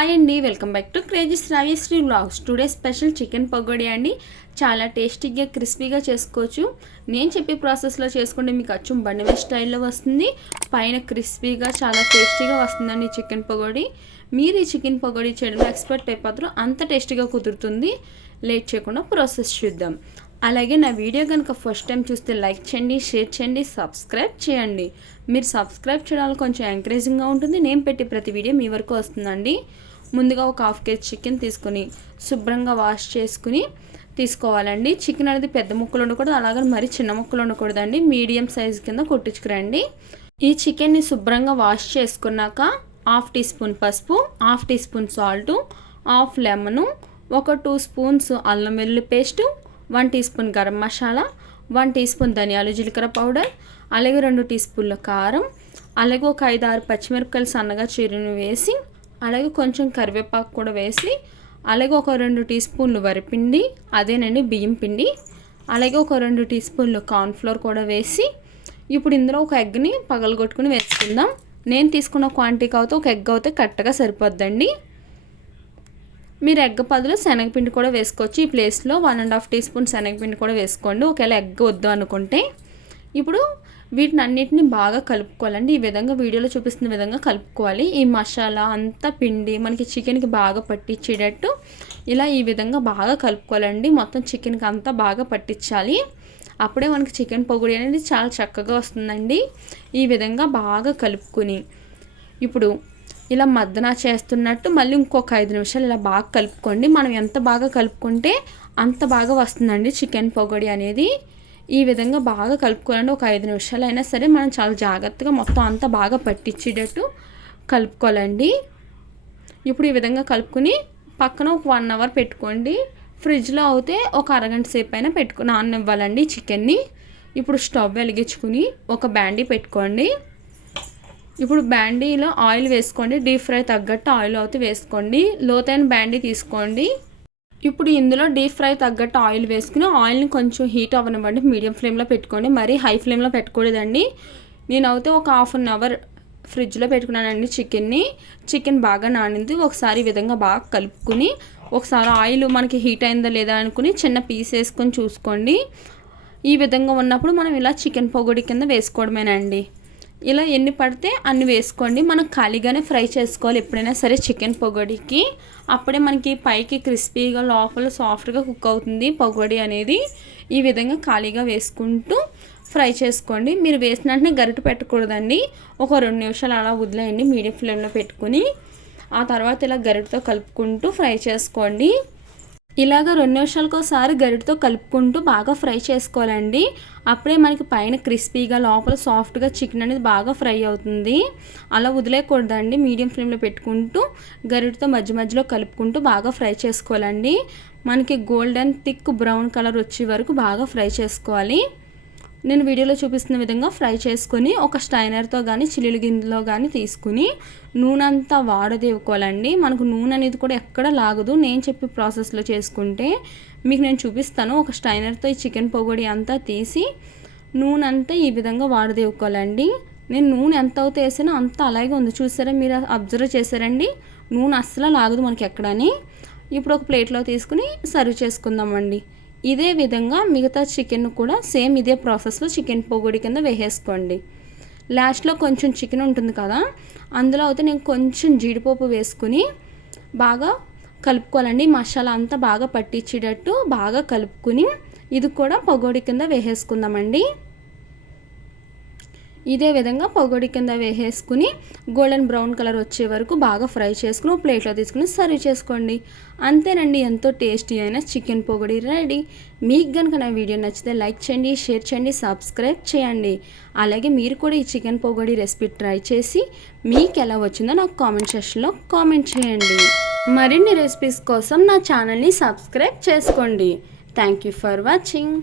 Hi అండి, welcome back to crazy Sravyasri vlogs. Today special chicken pakodi అండి. చాలా టేస్టీగా క్రిస్పీగా చేసుకోవచ్చు. నేను చెప్పే ప్రాసెస్లో చేసుకుంటే మీకు అచ్చం బండివే స్టైల్లో వస్తుంది. పైన క్రిస్పీగా చాలా టేస్టీగా వస్తుందండి చికెన్ పకోడీ. మీరు ఈ చికెన్ పకోడీ చేయడంలో ఎక్స్పర్ట్ అయిపోతారు, అంత టేస్టీగా కుదురుతుంది. లేట్ చేయకుండా ప్రాసెస్ చూద్దాం. అలాగే నా వీడియో కనుక ఫస్ట్ టైం చూస్తే లైక్ చేయండి, షేర్ చేయండి, సబ్స్క్రైబ్ చేయండి. మీరు సబ్స్క్రైబ్ చేయడానికి కొంచెం ఎంకరేజింగ్గా ఉంటుంది. నేను పెట్టే ప్రతి వీడియో మీ వరకు వస్తుందండి. ముందుగా ఒక హాఫ్ కేజీ చికెన్ తీసుకొని శుభ్రంగా వాష్ చేసుకుని తీసుకోవాలండి. చికెన్ అనేది పెద్ద ముక్కలు ఉండకూడదు, అలాగే మరి చిన్న ముక్కలు ఉండకూడదండి. మీడియం సైజు కింద కొట్టించుకురండి. ఈ చికెన్ని శుభ్రంగా వాష్ చేసుకున్నాక హాఫ్ టీ స్పూన్ పసుపు, half teaspoon salt, half lemon, ఒక 2 స్పూన్స్ అల్లం వెల్లుల్లి paste, 1 teaspoon garam masala, 1 teaspoon ధనియాలు జీలకర్ర పౌడర్, అలాగే 2 టీ స్పూన్ల కారం, అలాగే ఒక 5-6 పచ్చిమిరపకాయలు సన్నగా చీరును వేసి, అలాగే కొంచెం కరివేపాకు కూడా వేసి, అలాగే ఒక 2 టీ స్పూన్లు వరిపిండి, అదేనండి బియ్యం పిండి, అలాగే ఒక 2 టీ స్పూన్లు కార్న్ఫ్లోర్ కూడా వేసి, ఇప్పుడు ఇందులో ఒక ఎగ్ని పగలగొట్టుకుని వేసుకుందాం. నేను తీసుకున్న క్వాంటిటీకి అయితే ఒక ఎగ్ అయితే కరెక్ట్గా సరిపోద్దండి. మీరు ఎగ్ బదులు శనగపిండి కూడా వేసుకోవచ్చు. ఈ ప్లేస్లో 1.5 టీ స్పూన్ శనగపిండి కూడా వేసుకోండి, ఒకవేళ ఎగ్ వద్దు అనుకుంటే. ఇప్పుడు వీటిని అన్నిటిని బాగా కలుపుకోవాలండి. ఈ విధంగా వీడియోలో చూపిస్తున్న విధంగా కలుపుకోవాలి. ఈ మసాలా అంతా పిండి మనకి చికెన్కి బాగా పట్టించేటట్టు ఇలా ఈ విధంగా బాగా కలుపుకోవాలండి. మొత్తం చికెన్కి అంతా బాగా పట్టించాలి. అప్పుడే మనకి చికెన్ పకోడీ అనేది చాలా చక్కగా వస్తుందండి. ఈ విధంగా బాగా కలుపుకొని ఇప్పుడు ఇలా మద్దన చేస్తున్నట్టు మళ్ళీ ఇంకొక 5 నిమిషాలు ఇలా బాగా కలుపుకోండి. మనం ఎంత బాగా కలుపుకుంటే అంత బాగా వస్తుందండి చికెన్ పకోడీ అనేది. ఈ విధంగా బాగా కలుపుకోవాలండి. ఒక 5 నిమిషాలు అయినా సరే మనం చాలా జాగ్రత్తగా మొత్తం అంతా బాగా పట్టించేటట్టు కలుపుకోవాలండి. ఇప్పుడు ఈ విధంగా కలుపుకొని పక్కన ఒక 1 అవర్ పెట్టుకోండి. ఫ్రిడ్జ్లో అయితే ఒక అరగంట సేపు అయినా నాననివ్వాలండి చికెన్ని. ఇప్పుడు స్టవ్ వెలిగించుకుని ఒక బ్యాండీ పెట్టుకోండి. ఇప్పుడు బ్యాండీలో ఆయిల్ వేసుకోండి. డీప్ ఫ్రై తగ్గట్టు ఆయిల్ అయితే వేసుకోండి. లోతైన బ్యాండీ తీసుకోండి. ఇప్పుడు ఇందులో డీప్ ఫ్రై తగ్గట్టు ఆయిల్ వేసుకుని ఆయిల్ని కొంచెం హీట్ అవ్వనివ్వండి. మీడియం ఫ్లేమ్లో పెట్టుకోండి, మరీ హై ఫ్లేమ్లో పెట్టకూడదండి. నేనైతే ఒక హాఫ్ అన్ అవర్ ఫ్రిడ్జ్లో పెట్టుకున్నానండి చికెన్ని. చికెన్ బాగా నానింది. ఒకసారి ఈ విధంగా బాగా కలుపుకుని ఒకసారి ఆయిల్ మనకి హీట్ అయిందా లేదా అనుకుని చిన్న పీస్ వేసుకొని చూసుకోండి. ఈ విధంగా ఉన్నప్పుడు మనం ఇలా చికెన్ పకోడీ కింద వేసుకోవడమేనండి. ఇలా ఎన్ని పడితే అన్ని వేసుకోండి. మనం ఖాళీగానే ఫ్రై చేసుకోవాలి ఎప్పుడైనా సరే చికెన్ పకోడీకి. అప్పుడే మనకి పైకి క్రిస్పీగా లోపల సాఫ్ట్గా కుక్ అవుతుంది పకోడీ అనేది. ఈ విధంగా ఖాళీగా వేసుకుంటూ ఫ్రై చేసుకోండి. మీరు వేసిన వెంటనే గరిటె పెట్టకూడదండి. ఒక 2 నిమిషాలు అలా వదిలేయండి మీడియం ఫ్లేమ్లో పెట్టుకుని. ఆ తర్వాత ఇలా గరిటెతో కలుపుకుంటూ ఫ్రై చేసుకోండి. ఇలాగ 2 నిమిషాలకు ఒకసారి గరిటెతో కలుపుకుంటూ బాగా ఫ్రై చేసుకోవాలండి. అప్పుడే మనకి పైన క్రిస్పీగా లోపల సాఫ్ట్గా చికెన్ అనేది బాగా ఫ్రై అవుతుంది. అలా వదిలేయకూడదండి. మీడియం ఫ్లేమ్లో పెట్టుకుంటూ గరిటెతో మధ్య మధ్యలో కలుపుకుంటూ బాగా ఫ్రై చేసుకోవాలండి. మనకి గోల్డెన్ థిక్ బ్రౌన్ కలర్ వచ్చే వరకు బాగా ఫ్రై చేసుకోవాలి. నేను వీడియోలో చూపిస్తున్న విధంగా ఫ్రై చేసుకొని ఒక స్టైనర్తో కానీ చిల్లుల గిన్నెలో కానీ తీసుకుని నూనె అంతా వాడదేవుకోవాలండి. మనకు నూనె అనేది కూడా ఎక్కడ లాగదు. నేను చెప్పే ప్రాసెస్లో చేసుకుంటే మీకు నేను చూపిస్తాను. ఒక స్టైనర్తో ఈ చికెన్ పకోడీ అంతా తీసి నూనె అంతా ఈ విధంగా వాడదేవుకోవాలండి. నేను నూనె ఎంత అవుతే వేసినా అంత అలాగే ఉంది. చూసారా, మీరు అబ్జర్వ్ చేశారండి, నూనె అస్సలు లాగదు మనకి ఎక్కడని. ఇప్పుడు ఒక ప్లేట్లో తీసుకుని సర్వ్ చేసుకుందామండి. ఇదే విధంగా మిగతా చికెన్ కూడా సేమ్ ఇదే ప్రాసెస్లో చికెన్ పకోడీ కింద వేసేసుకోండి. లాస్ట్లో కొంచెం చికెన్ ఉంటుంది కదా, అందులో అయితే నేను కొంచెం జీడిపప్పు వేసుకుని బాగా కలుపుకోవాలండి. మసాలా అంతా బాగా పట్టించేటట్టు బాగా కలుపుకుని ఇది కూడా పకోడీ కింద వేసేసుకుందామండి. ఇదే విధంగా పకోడీ కింద వేసేసుకుని గోల్డెన్ బ్రౌన్ కలర్ వచ్చే వరకు బాగా ఫ్రై చేసుకుని ప్లేట్లో తీసుకుని సర్వ్ చేసుకోండి. అంతేనండి, ఎంతో టేస్టీ అయిన చికెన్ పకోడీ రెడీ. మీకు కనుక నా వీడియో నచ్చితే లైక్ చేయండి, షేర్ చేయండి, సబ్స్క్రైబ్ చేయండి. అలాగే మీరు కూడా ఈ చికెన్ పకోడీ రెసిపీ ట్రై చేసి మీకు ఎలా వచ్చిందో నాకు కామెంట్ సెక్షన్లో కామెంట్ చేయండి. మరిన్ని రెసిపీస్ కోసం నా ఛానల్ని సబ్స్క్రైబ్ చేసుకోండి. Thank you for watching.